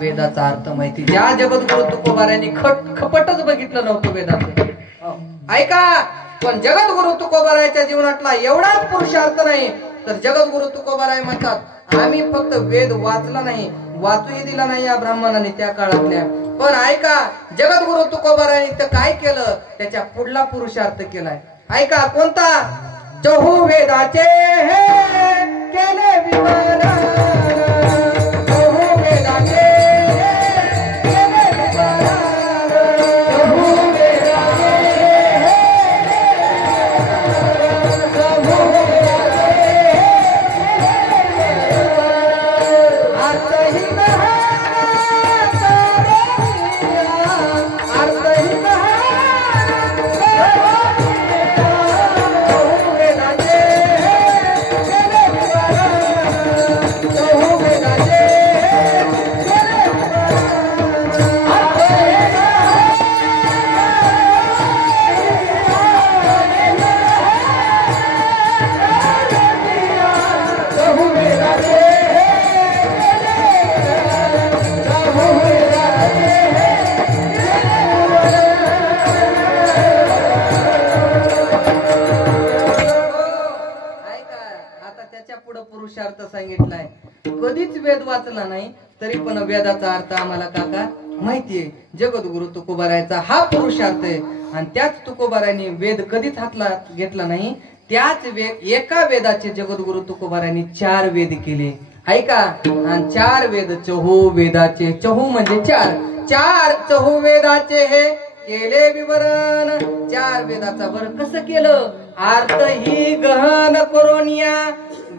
वेदाचा अर्थ माहिती. ज्या जगद्गुरु तुकोबारायांनी खपटच बघितलं नव्हतं वेदाचं. ऐका, पण जगद्गुरु तुकोबारायांच्या जीवनातला एवढाच पुरुषार्थ नाही तर जगद्गुरु तुकोबाराय म्हणतात आम्ही फक्त वेद वाचला नाही, वाचूही दिला नाही या ब्राह्मणाने त्या काळातल्या. पण ऐका, जगद्गुरु तुकोबारायांनी तर काय केलं, त्याच्या पुढला पुरुषार्थ केलाय. ऐका, कोणता? चहू वेदाचे हे केले विमान, चहू वेदाचे केले विमान, चहू वेदाचे पुरुषार्थ सांगितलाय. कधीच वेद वाचला नाही तरी पण वेदाचा अर्थ आम्हाला काका माहितीये. जगद्गुरु तुकोबारायचा हा पुरुषार्थ आहे. आणि त्याच तुकोबारायांनी वेद कधीच हातला घेतला नाही. त्याच एका वेदाचे जगद्गुरु तुकोबारायांनी 4 वेद केले. ऐका, आणि 4 वेद चहू वेदाचे, चहू म्हणजे 4 चहू वेदाचे हे केले विवरण. 4 वेदाचा वर कसं केलं, अर्थ ही गहन करून या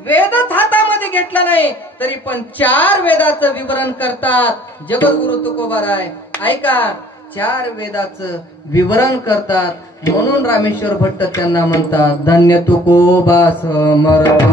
वेदच हातामध्ये घेतला नाही तरी पण 4 वेदाचं विवरण करतात जगद्गुरु तुकोबाराय. ऐका, 4 वेदाचं विवरण करतात म्हणून रामेश्वर भट्ट त्यांना म्हणतात धन्य तुकोबा समर्थ.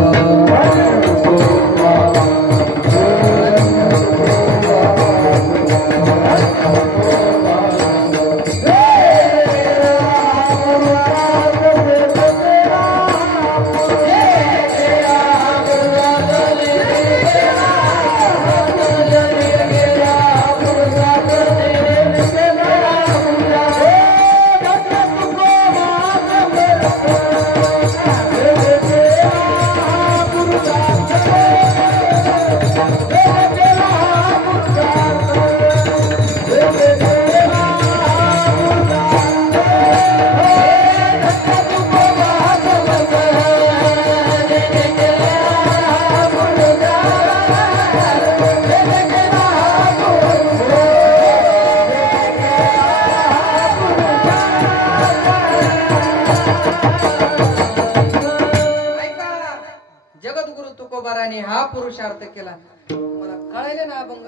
हा पुरुषार्थ केला. मला कळायले ना अभंग,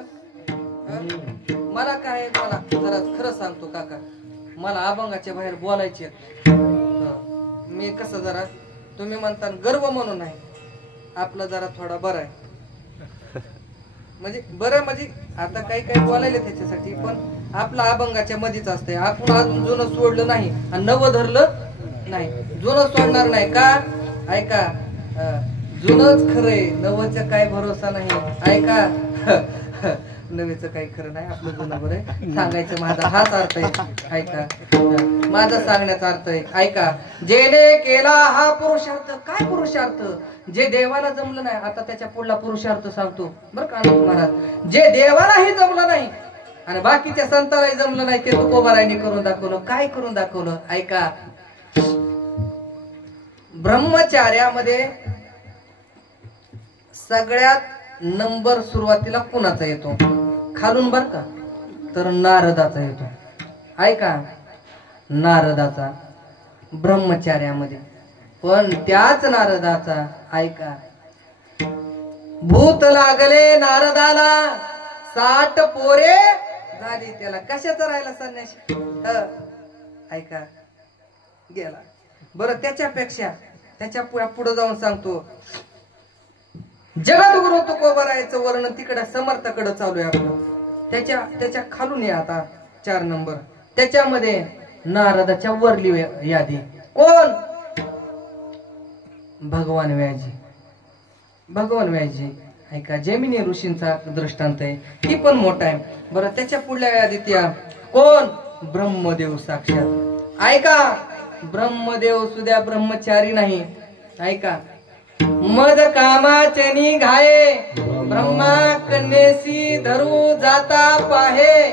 मला काय, मला जरा खरं सांगतो काका, मला अभंगाच्या बाहेर बोलायचे. मी कसं जरा तुम्ही म्हणता गर्व म्हणून नाही, आपला जरा थोडा बरा आहे. म्हणजे बरं म्हणजे आता काही काही बोलायला त्याच्यासाठी, पण आपला अभंगाच्या मध्येच असतंय. आपण अजून जुनं सोडलं नाही आणि नवं धरलं नाही. जुनं सोडणार नाही का? ऐका, जुनच खरंय, नवचा काय भरोसा नाही. ऐका, नवीचं काही खरं नाही, आपलं जुनं बरं सांगायचं. माझा हाच अर्थ आहे. ऐका, माझा सांगण्याचा अर्थ आहे. ऐका, जेने केला हा पुरुषार्थ. काय पुरुषार्थ? जे देवाला जमलं नाही. आता त्याच्या पुढला पुरुषार्थ सांगतो बरं का महाराज. जे देवालाही जमलं नाही आणि बाकीच्या संतालाही जमलं नाही ते तुकोबारायांनी करून दाखवलं. काय करून दाखवलं? ऐका, ब्रह्मचार्यामध्ये सगळ्यात नंबर सुरुवातीला कुणाचा येतो? खालून बर का, तर नारदाचा येतो. ऐका, नारदाचा ब्रह्मचार्यामध्ये. पण त्याच नारदाचा ऐका, भूत लागले नारदाला 60 पोरे झाली त्याला. कशाचा राहिला संन्यासी? ऐका, गेला. बरं, त्याच्यापेक्षा त्याच्या पुढे जाऊन सांगतो. जगद्गुरु तुकोबारायचं वर्णन तिकडे समर्थाकडे चालू आहे आपलं. त्याच्या खालून आहे आता 4 नंबर. त्याच्यामध्ये नारदाच्या वरली यादी. कोण? भगवान व्याजी. भगवान व्याजी ऐका जमिनी ऋषींचा दृष्टांत आहे, ती पण मोठा आहे. बरं त्याच्या पुढल्या यादीत या कोण? ब्रह्मदेव साक्षात. ऐका ब्रह्मदेव सुद्धा ब्रह्मचारी नाही. ऐका मद कामाचे निघाये ब्रह्मा कन्येसी धरू जाता पाहे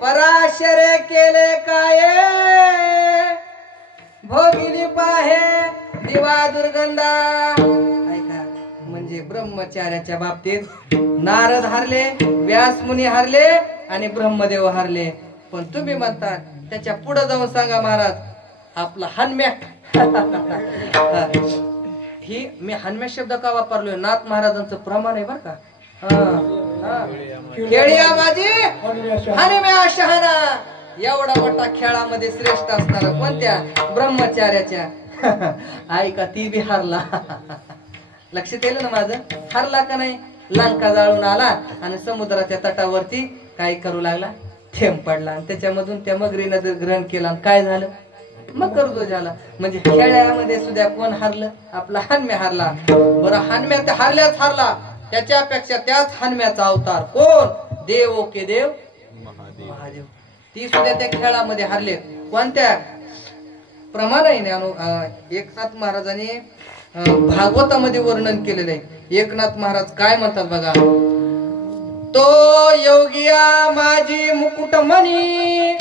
पराशरे केले काय भोगिली पाहे दिवा दुर्गंधा. ऐका म्हणजे ब्रह्मचार्याच्या बाबतीत नारद हारले, व्यास मुनी हारले आणि ब्रह्मदेव हारले. पण तुम्ही म्हणता त्याच्या पुढे जाऊन सांगा महाराज आपला हनम्या. ही मी हनम्या शब्द का वापरलोय? नाथ महाराजांचं प्रमाण आहे बर का. खेळिया माझी हनम्या शहाणा. एवढा मोठा खेळामध्ये श्रेष्ठ असणार कोणत्या? ब्रह्मचार्याच्या. ऐका ती बी हारला. लक्षात येईल ना माझं? हारला का नाही? लंका जाळून आला आणि समुद्राच्या तटावरती काय करू लागला? थेंब पडला आणि त्याच्यामधून त्या मगरीनं ग्रहण केला. काय झालं? मकर ध्वज झाला. म्हणजे खेळामध्ये सुद्धा कोण हारलं? आपला हनम्या हारला. बरं हनम्या तर हारल्याच हारला, त्याच्यापेक्षा त्याच हनम्याचा अवतार कोण? देव ओके देव महादेव. ती सुद्धा त्या खेळामध्ये हारले. कोणत्या? प्रमाण आहे. एकनाथ महाराजांनी भागवतामध्ये वर्णन केलेलं आहे. एकनाथ महाराज काय म्हणतात बघा. तो योगिया माझी मुकुटमणी,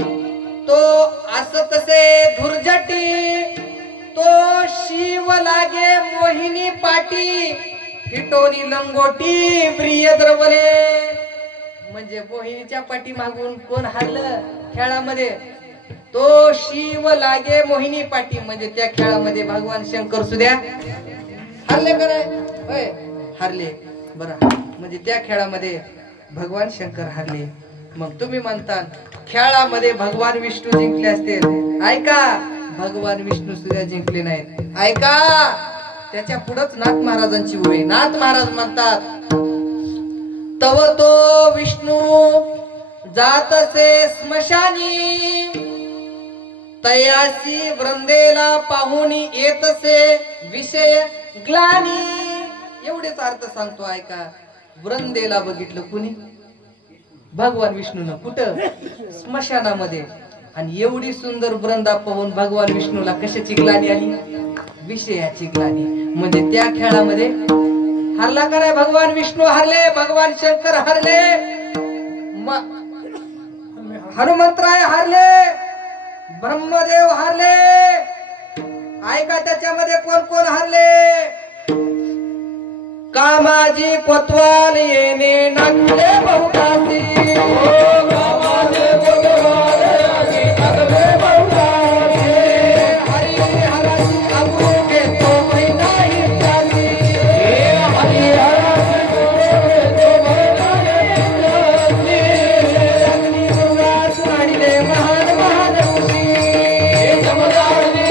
तो असतसे धुरजटी, तो शिव लागे मोहिनी पाटी, फिटोनी लंगोटी प्रिय द्रवले. म्हणजे मोहिनीच्या पाठी मागून कोण हारलं खेळामध्ये? तो शिव लागे मोहिनी पाटी. म्हणजे त्या खेळामध्ये भगवान शंकर सुद्धा हारले का नाही? हारले. बरं म्हणजे त्या खेळामध्ये भगवान शंकर हारले. मग तुम्ही म्हणता खेळामध्ये भगवान विष्णू जिंकले असतील. ऐका भगवान विष्णू सुद्धा जिंकले नाहीत. ऐका त्याच्या पुढेच नाथ महाराजांची ओळी. नाथ महाराज म्हणतात तव तो विष्णू जातसे स्मशानी, तयासी वृंदेला पाहुणी येतसे विषय ग्लानी. एवढेच अर्थ सांगतो. ऐका वृंदेला बघितलं कुणी? भगवान विष्णूनं. कुठं? स्मशानामध्ये. आणि एवढी सुंदर वृंदा पाहून भगवान विष्णूला कशाची ग्लानी आली? विषयाची ग्लानी. म्हणजे त्या खेळामध्ये हारला का नाही? भगवान विष्णू हारले, भगवान शंकर हारले, हनुमंतराय हारले, ब्रह्मदेव हारले. ऐका त्याच्यामध्ये कोण कोण हारले? कामाजी कोतवाल येणे नागले बहुतासी, कामाजी कोतवाल नागले बहुतासी, हरी हराची अबू घेतो महिना हिताची, हरी हराची घेतो महिना हिताची, अग्नी उगास नाडीले महान महान ऋषी, जमदारने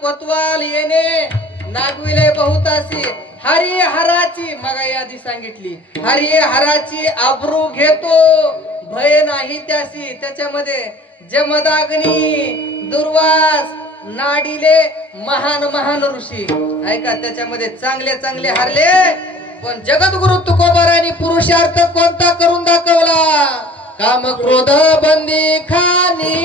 कोतवाल येणे नागविले बहुतासी, हरी हराची मग यादी सांगितली. हरी हराची आबरू घेतो भय नाही त्यासी. त्याच्यामध्ये जमदाग्नी दुर्वास नाडीले महान महान ऋषी. ऐका त्याच्यामध्ये चांगले चांगले हारले. पण जगद्गुरु तुकोबारांनी पुरुषार्थ कोणता करून दाखवला? काम क्रोध बंदी खानी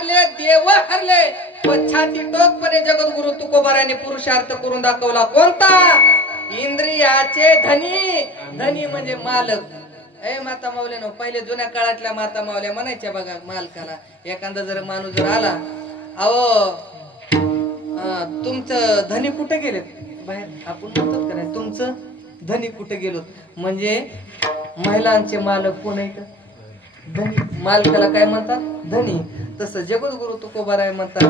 हरले देव हरले, पण छाती टोकपणे जगद्गुरु तुकोबाराने पुरुषार्थ करून दाखवला. कोणता? इंद्रियाचे धनी. धनी म्हणजे मालक. माता मावल्या पहिले जुन्या काळातल्या माता मावल्या म्हणायच्या बघा मालकाला. एखादा जर माणूस जर आला, अहो तुमचं धनी कुठे गेलेत बाहेर, आपण म्हणतो का नाही तुमचं धनी कुठे गेलो, म्हणजे महिलांचे मालक कोण आहे का? धनी. मालकाला काय म्हणतात? धनी. तसं जगद्गुरु तुकोबाराय म्हणतात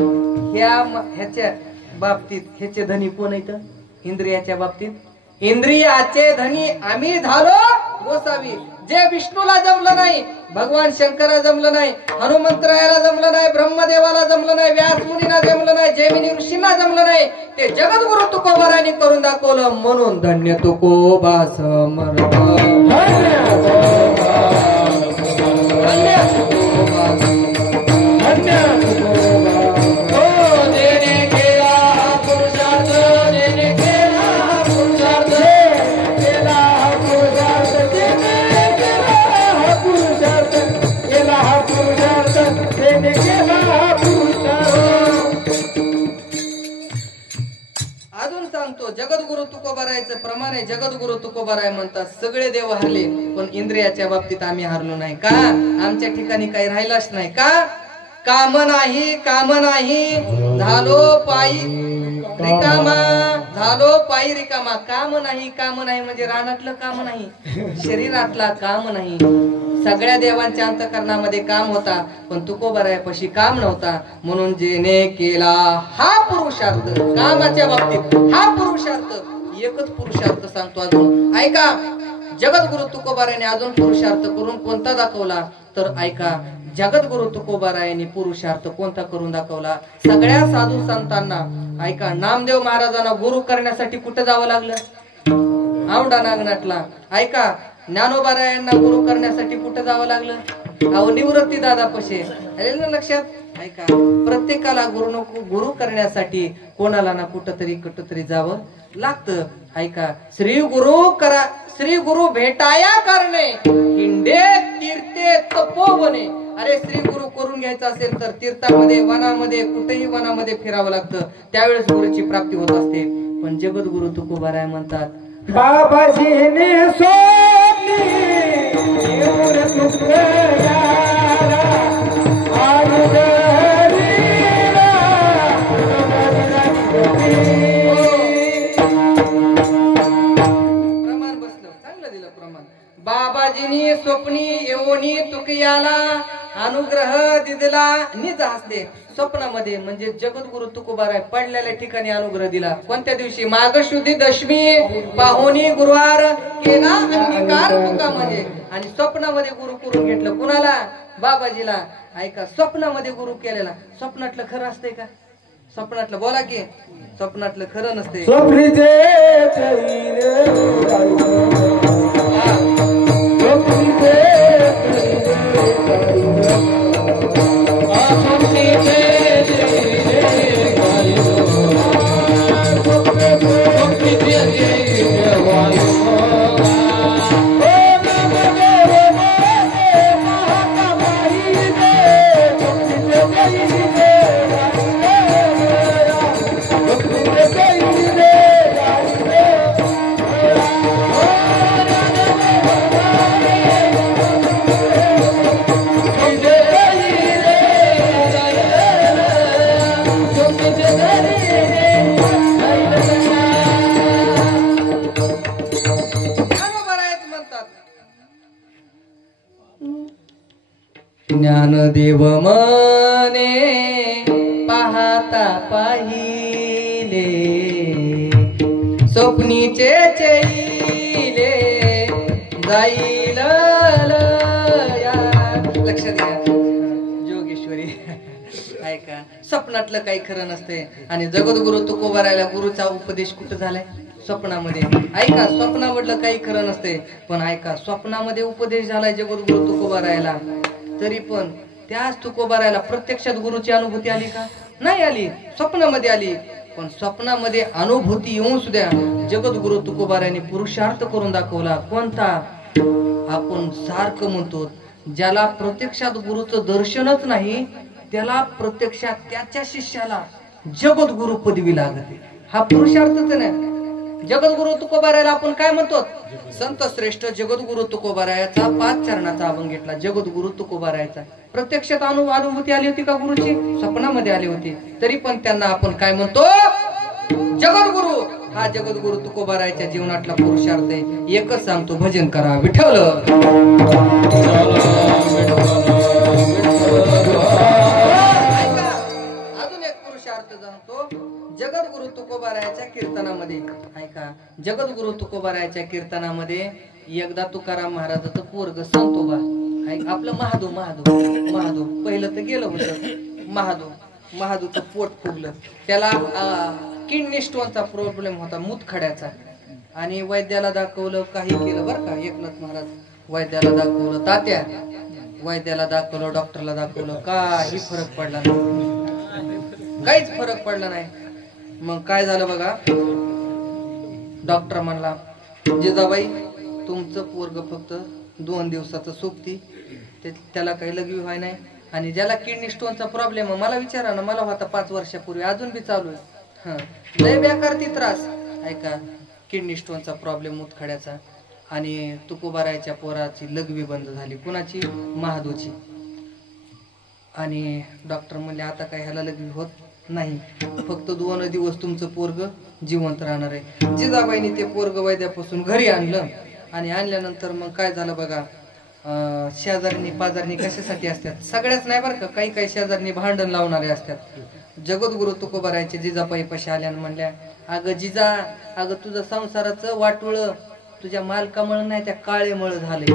ह्याच्या बाबतीत ह्याचे धनी कोण आहे? इंद्रियाच्या बाबतीत इंद्रियाचे धनी आम्ही झालो गोसावी. जे विष्णूला जमलं नाही, भगवान शंकरा जमलं नाही, हनुमंतरायाला जमलं नाही, ब्रह्मदेवाला जमलं नाही, व्यास मुनीला जमलं नाही, जैमिनी ऋषींना जमलं नाही, ते जगद्गुरु तुकोबाराने करून दाखवलं. म्हणून धन्य तुकोबा समर्थ, धन्य तुकोबा, धन्य तुकोबा. अजून सांगतो जगद्गुरु तुकोबारायचं प्रमाण आहे. जगद्गुरु तुकोबाराय म्हणतात सगळे देव हरले, पण इंद्रियाच्या बाबतीत आम्ही हारलो नाही. का? आमच्या ठिकाणी काही राहिलाच नाही. का? काम नाही, काम नाही, झालो पायी रिकामा, झालो पायी रिकामा. काम नाही, काम नाही म्हणजे रानातलं काम नाही, शरीरातला काम नाही. सगळ्या देवांच्या अंतःकरणामध्ये काम होता, पण तुकोबारायापाशी काम नव्हता. म्हणून जेने केला हा पुरुषार्थ, कामाच्या बाबतीत हा पुरुषार्थ, एकच पुरुषार्थ सांगतो अजून ऐका. जगद्गुरु तुकोबारायाने अजून पुरुषार्थ करून कोणता दाखवला तर ऐका. जगद्गुरु तुकोबारायाने पुरुषार्थ कोणता करून दाखवला? सगळ्या साधू संतांना ऐका, नामदेव महाराजांना गुरु करण्यासाठी कुठे जावं लागलं? औंढा नागनाथला. ऐका, ज्ञानोबारायांना गुरु करण्यासाठी कुठे जावं लागलं? अहो निवृत्ती दादा पशे. आले ना लक्षात? ऐका, प्रत्येकाला गुरु करण्यासाठी कोणाला ना कुठतरी जावं लागतं. ऐका, श्री गुरु करा, श्री गुरु भेटाया करणे, हिंडे तीर्थे तपोवने. अरे श्री गुरु करून घ्यायचं असेल तर तीर्थामध्ये, वनामध्ये, कुठेही वनामध्ये फिरावं लागतं, त्यावेळेस गुरुची प्राप्ती होत असते. पण जगद्गुरु तुकोबाराय म्हणतात बाबाजीने बाबाजीनी स्वप्नी येवनी तुकयाला अनुग्रह दिदला. निज हसते स्वप्नामध्ये, म्हणजे जगद्गुरु तुकोबाराय पडलेल्या ठिकाणी अनुग्रह दिला. कोणत्या दिवशी? माघ शुद्धी दशमी पाहुणी गुरुवार केला अंगीकार तुका म्हणजे. आणि स्वप्नामध्ये गुरु करून घेतलं. कुणाला? बाबाजीला. ऐका, स्वप्नामध्ये गुरु केलेला. स्वप्नातलं खरं असतंय का? स्वप्नातलं बोला की, स्वप्नातलं खरं नसते. ज्ञानदेव मने पाहता पाहिले, स्वप्नीचे चैले जाईल लया. लक्षात घ्या जोगेश्वरी. ऐका, स्वप्नातलं काही खरं नसते. आणि जगद्गुरु तुकोबारायला गुरुचा उपदेश कुठं झालाय? स्वप्नामध्ये. ऐका, स्वप्नामधलं काही खरं नसते, पण ऐका, स्वप्नामध्ये उपदेश झालाय जगद्गुरु तुकोबारायला. तरी पण त्याच तुकोबारायला प्रत्यक्षात गुरुची अनुभूती आली का? नाही आली, स्वप्नामध्ये आली. पण स्वप्नामध्ये अनुभूती येऊन सुद्धा जगद्गुरु तुकोबारायाने पुरुषार्थ करून दाखवला. कोणता? आपण सारखं म्हणतो, ज्याला प्रत्यक्षात गुरुचं दर्शनच नाही त्याला प्रत्यक्षात त्याच्या शिष्याला जगद्गुरु पदवी लागते. हा पुरुषार्थच नाही. जगद्गुरु तुकोबारायला आपण काय म्हणतो? संत श्रेष्ठ जगद्गुरु तुकोबारायाचा 5 चरणाचा अभंग घेतला. जगद्गुरु तुकोबारायाचा प्रत्यक्षात अनुभूती आली होती का गुरुची? स्वप्नामध्ये आली होती. तरी पण त्यांना आपण काय म्हणतो? जगद्गुरु. हा जगद्गुरु तुकोबारायाच्या जीवनातला पुरुषार्थ आहे. एकच सांगतो, भजन करा विठ्ठल. अजून एक पुरुषार्थ सांगतो. जगद्गुरु तुकोबारायाच्या कीर्तनामध्ये ऐका, जगद्गुरु तुकोबारायाच्या कीर्तनामध्ये एकदा तुकाराम महाराजाचं पोरग संतोबा आपलं महादू पहिलं तर गेलं होतं. महादूचं पोट फुगलं. त्याला किडनी स्टोनचा प्रॉब्लेम होता, मूतखड्याचा. आणि वैद्याला दाखवलं, काही केलं बरं का एकनाथ महाराज. वैद्याला दाखवलं, तात्या वैद्याला दाखवलं, डॉक्टरला दाखवलं, काही फरक पडला नाही, काहीच फरक पडला नाही. मग काय झालं बघा, डॉक्टर म्हणला, जिजाबाई तुमचं पोरग फक्त 2 दिवसाचं सोबती, त्याला काही लघवी व्हाय नाही. आणि ज्याला किडनी स्टोनचा प्रॉब्लेम आहे, मला विचारा ना, मला होता 5 वर्षापूर्वी, अजून बी चालू आहे. लय बेकार ती त्रास. ऐका, किडनी स्टोनचा प्रॉब्लेम मूतखड्याचा. आणि तुकोबारायच्या पोराची लघवी बंद झाली. कुणाची? महादूची. आणि डॉक्टर म्हणले आता काय ह्याला लघवी होत नाही, फक्त 2 दिवस तुमचं पोरग जिवंत राहणार आहे. जिजाबाईंनी ते पोरग वैद्यापासून घरी आणलं. आणि आणल्यानंतर मग काय झालं बघा, शेजारणी पाजारणी कशासाठी असतात? सगळ्याच नाही बरं का, काही काही शेजारणी भांडण लावणारे असतात. जगद्गुरु तुकोबारायचे जिजाबाई पाशी आल्या आणि म्हणल्या, अगं जिजा, अगं तुझं संसाराचं वाटोळ तुझ्या मालकामुळे नाही, त्या काळेमुळे झाले.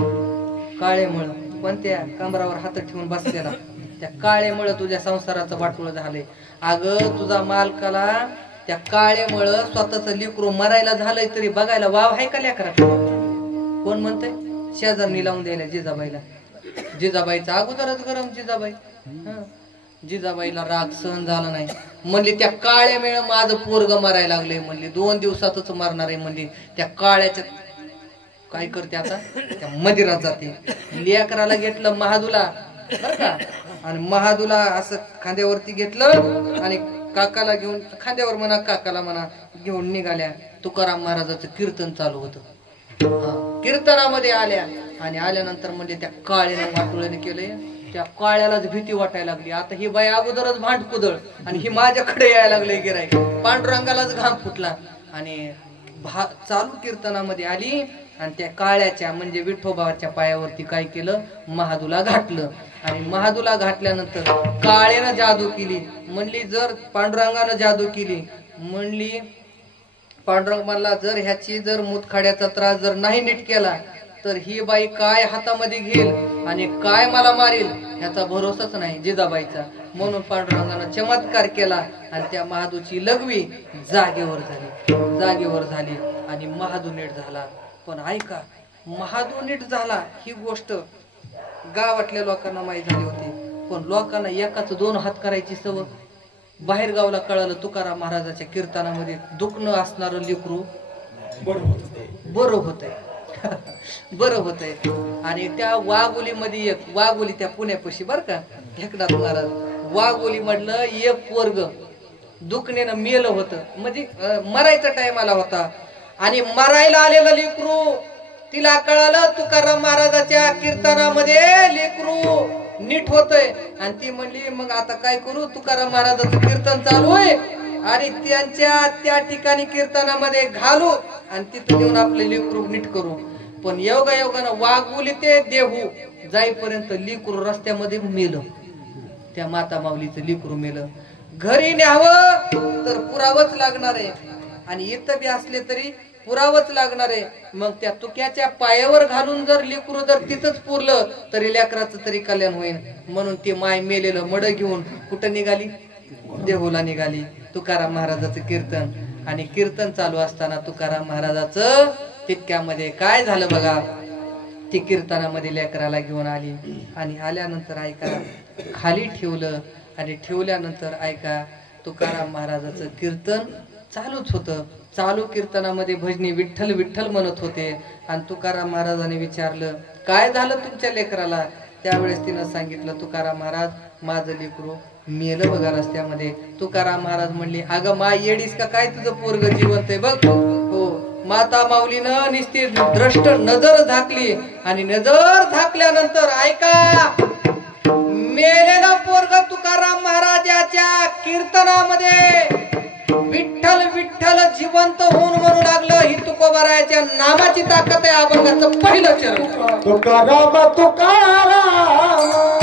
काळेमुळे पण त्या कमरावर हात ठेवून बसलेला, त्या काळेमुळे तुझ्या संसाराचं वाटोळ झाले. अगं तुझा मालकाला त्या काळेमुळं स्वतःच लेकरू मरायला झालंय, तरी बघायला वाव आहे का लेकरा? कोण म्हणतंय? शेजारनी लावून द्यायला जिजाबाईला. जिजाबाईचा अगोदरच गरम. जिजाबाईला राग सहन झाला नाही. म्हणली त्या काळ्या मेळ माझं पोरग मरायला लागले. म्हणली 2 दिवसातच मरणार आहे. म्हणली त्या काळ्याच्या काय करते आता, त्या मंदिरात जाते. लेकराला घेतलं महादूला बर का, आणि महादूला असं खांद्यावरती घेतलं आणि काकाला घेऊन, खांद्यावर म्हणा काकाला म्हणा, घेऊन निघाल्या. तुकाराम महाराजाचं कीर्तन चालू होतं. कीर्तनामध्ये आल्या आणि आल्यानंतर म्हणजे त्या काळ्याने वाटोळ्याने केलंय. त्या काळ्यालाच भीती वाटायला लागली. आता ही बाई अगोदरच भांडकुदळ आणि ही माझ्याकडे यायला लागले गिराईक. पांडुरंगालाच घाम फुटला. आणि चालू कीर्तनामध्ये आली आणि त्या काळ्याच्या म्हणजे विठोबाच्या पायावरती काय केलं, महादूला घातलं. आणि महादूला घातल्यानंतर काळ्यानं जादू केली. म्हणली जर पांडुरंगानं जादू केली, म्हणली पांडुरंग म्हणला जर ह्याची जर मूतखड्याचा त्रास जर नाही नीट केला तर ही बाई काय हातामध्ये घेईल आणि काय मला मारेल ह्याचा भरोसाच नाही जिजाबाईचा. म्हणून पांडुरंगानं चमत्कार केला आणि त्या महादूची लघवी जागेवर झाली आणि महादू नीट झाला. पण ऐका, महादू नीट झाला ही गोष्ट गावातल्या लोकांना माहीत झाली होती, पण लोकांना एकाच 2 हात करायची सवय. बाहेर गावला कळालं तुकाराम महाराजाच्या कीर्तनामध्ये दुखणं असणारं लेकरू बरं होतंय. आणि त्या वाघोलीमध्ये एक वाघोली, त्या पुण्यापाशी बर का, एकनाथ महाराज वाघोली मधलं एक पोरग दुखण्यानं मेलं होतं. म्हणजे मरायचा टाइम आला होता आणि मरायला आलेलं लेकरू, तिला कळालं तुकाराम महाराजाच्या कीर्तनामध्ये लेकरू नीट होतय. आणि ती म्हणली मग आता काय करू, तुकाराम महाराजाचं कीर्तन चालू आहे आणि त्यांच्या त्या ठिकाणी कीर्तनामध्ये घालू आणि तिथं देऊन आपले लेकरू नीट करू. पण योगायोगानं वाघोली ते देहू जाईपर्यंत लेकरू रस्त्यामध्ये मेलं. त्या माता माऊलीचं लेकरू मेलं. घरी न्यावं तर पुरावंच लागणार आहे आणि इथं बी असले तरी पुरावंच लागणार आहे. मग त्या तुक्याच्या पायावर घालून जर लेकरू जर तिथंच पुरलं तरी लेकराचं तरी कल्याण होईल. म्हणून ती माय मेलेलं मड घेऊन कुठं निघाली, देहूला निघाली. तुकाराम महाराजाचं कीर्तन आणि कीर्तन चालू असताना तुकाराम महाराजाचं तितक्यामध्ये काय झालं बघा, ती कीर्तनामध्ये लेकराला घेऊन आली आणि आल्यानंतर ऐका खाली ठेवलं आणि ठेवल्यानंतर ऐका तुकाराम महाराजाचं कीर्तन चालूच होतं. चालू कीर्तनामध्ये भजनी विठ्ठल विठ्ठल म्हणत होते आणि तुकाराम महाराजांनी विचारलं काय झालं तुमच्या लेकराला. त्यावेळेस तिनं सांगितलं तुकाराम महाराज माझं लेकरू मेलं बघा रस्त्यामध्ये. तुकाराम महाराज म्हणले, अगं मा येडीस का काय, तुझं पोरग जिवंत आहे बघ. हो, माता माऊलीनं निस्ती द्रष्ट नजर झाकली आणि नजर झाकल्यानंतर ऐका, मेलेलं पोरग तुकाराम महाराजाच्या कीर्तनामध्ये विठ्ठल विठ्ठल जिवंत होऊन म्हणू लागलं. ही तुकोबारायाच्या नामाची ताकद आहे. अभंगाचं पहिलं चरण. तुकाराम तुकाराम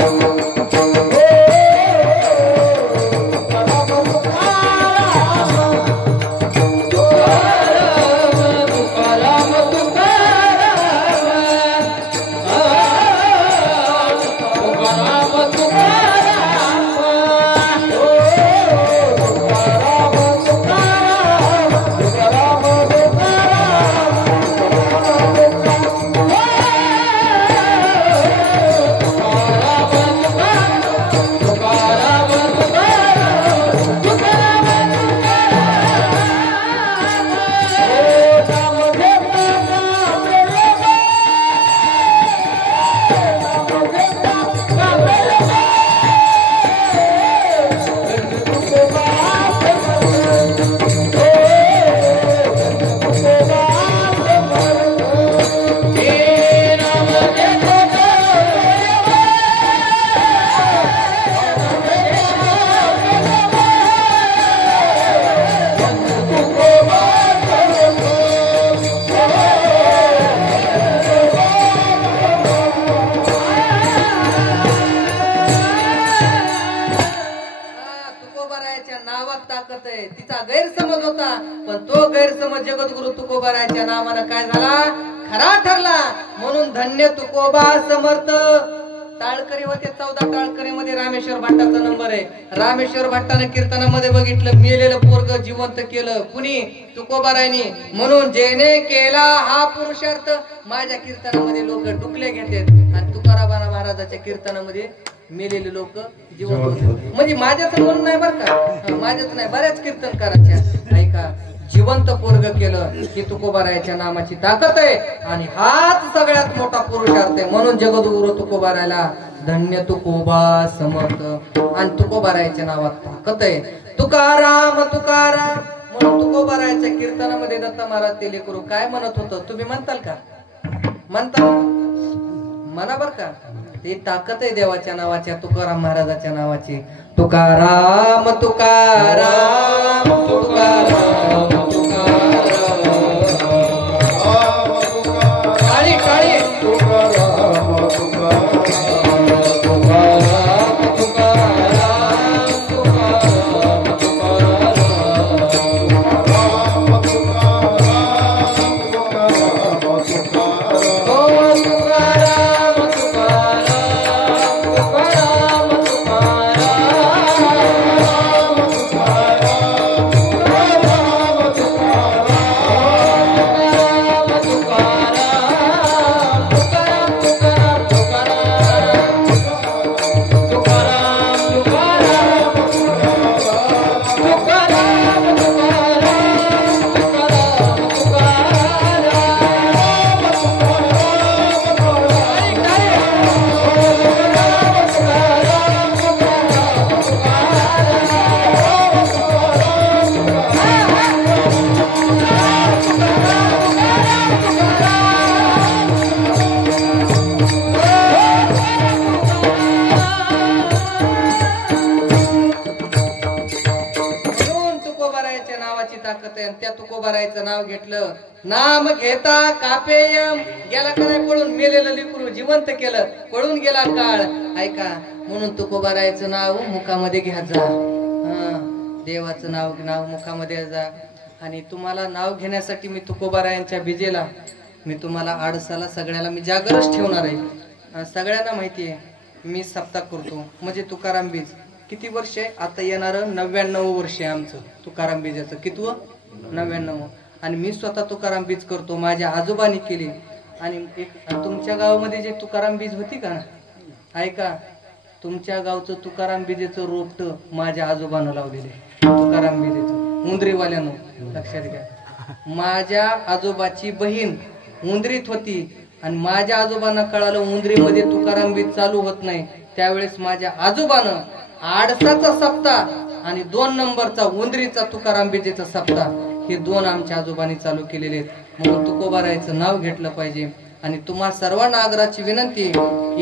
तिचा गैरसमज होता, पण तो गैरसमज जगद्गुरु तुकोबारायाच्या नावानं काय झाला, खरा ठरला. म्हणून धन्य तुकोबा समर्थ. टाळकरी होते 14 टाळकरीमध्ये रामेश्वर भट्टाचा नंबर आहे. रामेश्वर भट्टाने कीर्तनामध्ये बघितलं, मेलेलं पोरग जिवंत केलं कुणी, तुकोबारायांनी. म्हणून जेने केला हा पुरुषार्थ. माझ्या कीर्तनामध्ये लोक डुकले घेतात आणि तुकाराम महाराजाच्या कीर्तनामध्ये मेलेले लोक जिवंत होते. म्हणजे माझ्याच म्हणून नाही बरं का, माझ्याच नाही, बऱ्याच कीर्तनकाराच्या. ऐका, जिवंत पोरग केलं ही तुकोबारायाच्या नामाची ताकद आहे आणि हाच सगळ्यात मोठा पुरुषार्थ आहे. म्हणून जगद्गुरु तुकोबारायाला धन्य तुकोबा समर्थ. आणि तुकोबारायाच्या नावात ताकद आहे. तुकाराम तुकाराम म्हणून तुकोबारायाच्या कीर्तनामध्ये दत्त महाराज ते लेकरू काय म्हणत होतं, तुम्ही म्हणताल का? म्हणता म्हणा बर का. ती ताकद आहे देवाच्या नावाच्या, तुकाराम महाराजाच्या नावाची. तुकाराम तुकाराम तुकाराम काळी काळी तुकाराम तुकाराम त्या तुकोबारायचं नाव घेतलं. नाम घेता कापेयम. गेला का नाही पळून, मेलेलं लिकरू जिवंत केलं, पळून गेला काळ. ऐका, म्हणून तुकोबारायचं नाव मुखामध्ये घ्या जा. देवाचं नाव मुखामध्ये जा. आणि तुम्हाला नाव घेण्यासाठी मी तुकोबारायांच्या बीजेला मी तुम्हाला आडसाला सगळ्याला मी जागरच ठेवणार आहे. सगळ्यांना माहिती आहे मी सप्ताह करतो. म्हणजे तुकाराम बीज किती वर्ष आहे आता, येणार 99 वर्ष आहे आमचं तुकाराम बीजाचं. कितवं? 99. आणि मी स्वतः तुकाराम बीज करतो, माझ्या आजोबांनी केली. आणि एक तुमच्या गावामध्ये जे तुकाराम बीज होती का ना, ऐका, तुमच्या गावचं तुकाराम बीजेचं रोपट माझ्या आजोबानं लावलेले. तुकाराम बीजेचं उंदरीवाल्यानं, लक्षात घ्या. माझ्या आजोबाची बहीण उंदरीत होती आणि माझ्या आजोबांना कळालं उंदरीमध्ये तुकाराम बीज चालू होत नाही. त्यावेळेस माझ्या आजोबानं आडसाचा सप्ताह आणि 2 नंबरचा उंदरीचा तुकाराम बीजेचा सप्ताह हे 2 आमच्या आजोबांनी चालू केलेले आहेत. म्हणून तुकोबारायचं नाव घेतलं पाहिजे. आणि तुम्हा सर्वांना आग्रहाची विनंती,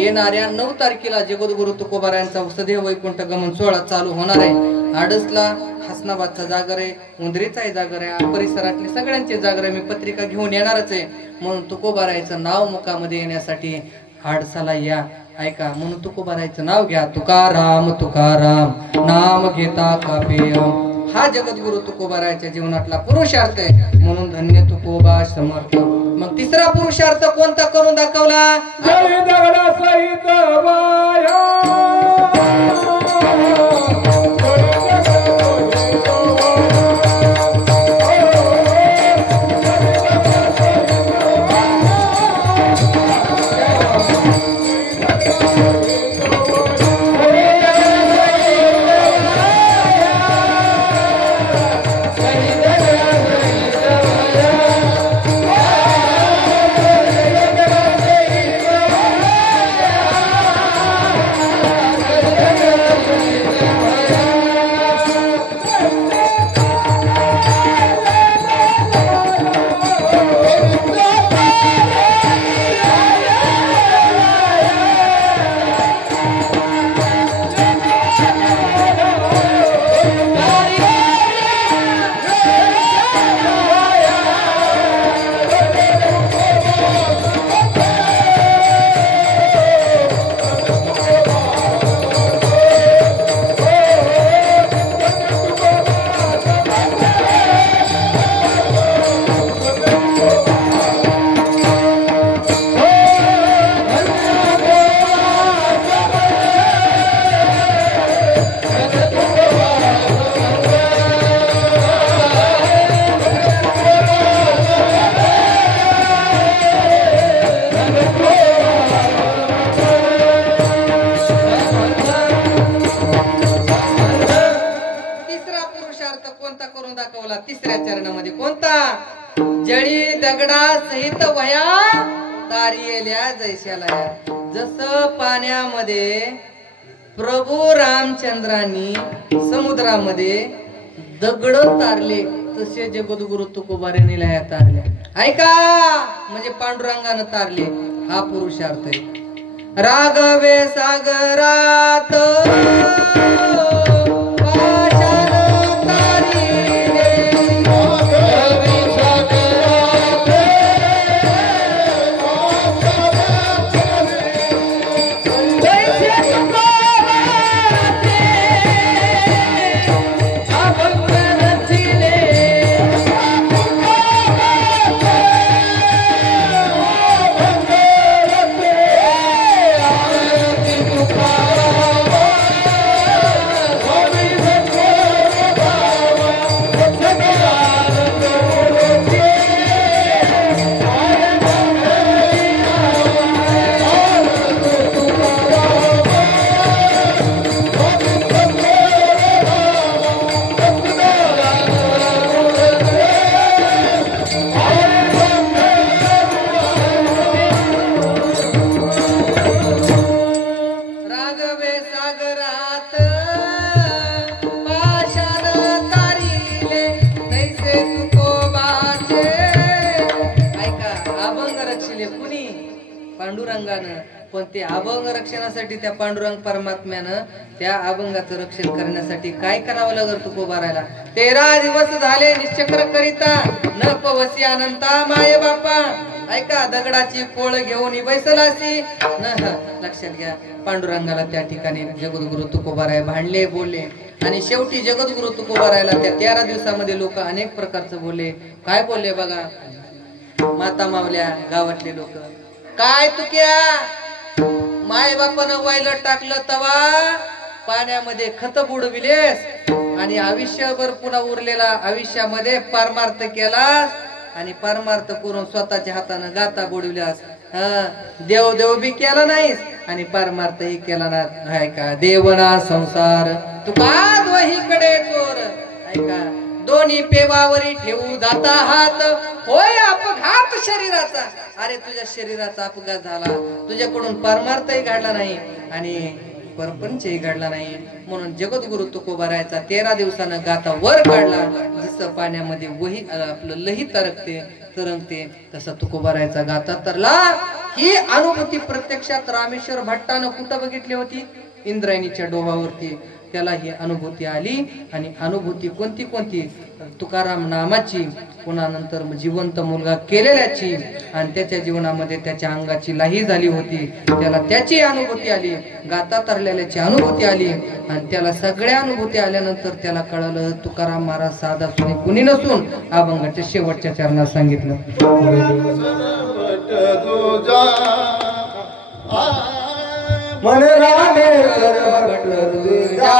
येणाऱ्या 9 तारखेला जगद्गुरु तुकोबारायांचा सदैव वैकुंठ गमन सोहळा चालू होणार आहे. आडसला हसनाबादचा जागर आहे, उंदरीचाही जागर आहे, परिसरातले सगळ्यांचे जागर आहे. मी पत्रिका घेऊन येणारच आहे. म्हणून तुकोबारायचं नाव मुखामध्ये येण्यासाठी आडसाला या. ऐका, म्हणून तुकोबारायचं नाव घ्या. तुकाराम तुकाराम नाम घेता कापेयम. हा जगद्गुरु तुकोबारायच्या जीवनातला पुरुषार्थ आहे. म्हणून धन्य तुकोबा समर्थ. मग तिसरा पुरुषार्थ कोणता करून दाखवला? जळी दगडा सहित वाया तिसऱ्या चरणामध्ये कोणता? जळी दगडा सहित वया तारियेल्या जैशाला. जसं पाण्यामध्ये प्रभू रामचंद्रांनी समुद्रामध्ये दगड तारले, तसे जगद्गुरु तुकोबारायांनी लया तारल्या. ऐका, म्हणजे पांडुरंगानं तारले. हा पुरुषार्थ आहे. राघवे सागरात पांडुरंगानं. पण ते अभंग रक्षणासाठी त्या पांडुरंग परमात्म्यानं त्या अभंगाचं रक्षण करण्यासाठी काय करावं लागलं तुकोबारायला? 13 दिवस झाले निश्चक्र करिता न पवसी अनंता माये बापा. ऐका, दगडाची पोळ घेऊन बैसलासी न. लक्षात घ्या, पांडुरंगाला त्या ठिकाणी जगद्गुरु तुकोबाराय भांडले, बोलले. आणि शेवटी जगद्गुरु तुकोबारायला त्या 13 दिवसामध्ये लोक अनेक प्रकारचं बोलले. काय बोलले बघा, माता मावल्या गावातले लोक. काय तुक्या, माय बापानं वायलं टाकलं तवा पाण्यामध्ये खत बुडविलेस आणि आयुष्यभर पुन्हा उरलेला आयुष्यामध्ये परमार्थ केलास आणि परमार्थ करून स्वतःच्या हातानं गाता बुडविल्यास. देव देव बी केला नाहीस आणि परमार्थही केला नाही. का देवना संसार तुका दोहीकडे चोर. ऐका, दोन्ही पेवावरी ठेवू जाता हात होय अपघात शरीराचा. अरे तुझ्या शरीराचा अपघात झाला, तुझ्याकडून परमार्थही घडला नाही आणि परपंचही घडला नाही. म्हणून जगद्गुरु तुकोबारायचा 13 दिवसानं गाता वर काढला. जसं पाण्यामध्ये वही आपलं लही तरंगते तसा तुकोबारायचा गाता तरला. ही अनुभूती प्रत्यक्षात रामेश्वर भट्टानं कुठं बघितली होती? इंद्रायणीच्या डोहावरती. त्याला ही अनुभूती आली. आणि अनुभूती कोणती? तुकाराम नामाची, पुन्हा नंतर जिवंत मुलगा केलेल्याची, आणि त्याच्या जीवनामध्ये त्याच्या अंगाची लाही झाली होती. त्याला त्याची अनुभूती आली, गाता तरलेल्याची अनुभूती आली. आणि त्याला सगळ्या अनुभूती आल्यानंतर त्याला कळलं तुकाराम महाराज साधा सुनी कुणी नसून अभंगाच्या शेवटच्या चरणात सांगितलं. मन रामेश्वर भट्ट तुझा, मन रामेश्वर भट्ट तुझा,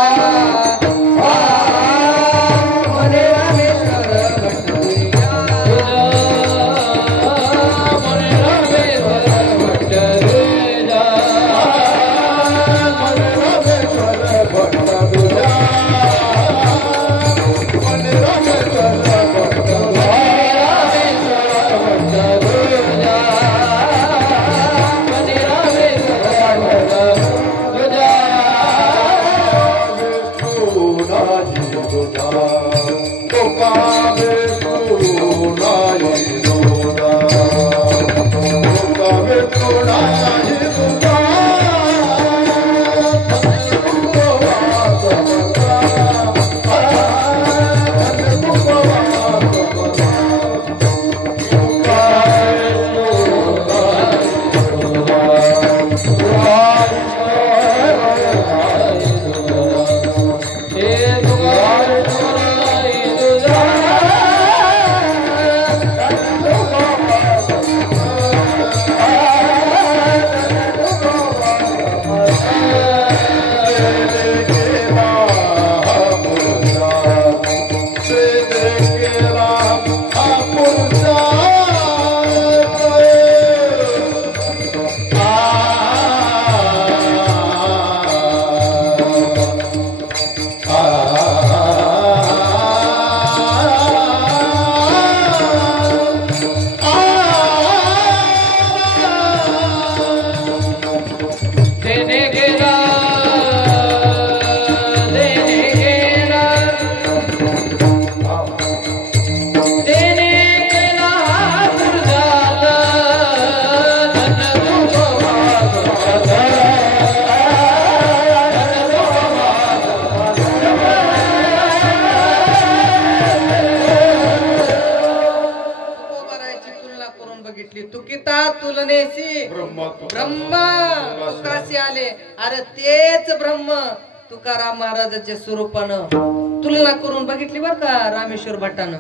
मन रामेश्वर भट्ट तुझा, मन रामेश्वर भट्ट तुझा, मन रामेश्वर भट्ट तुझा, अरे तेच ब्रह्म तुकाराम महाराजाच्या स्वरूपानं तुलना करून बघितली बर का रामेश्वर भट्टानं.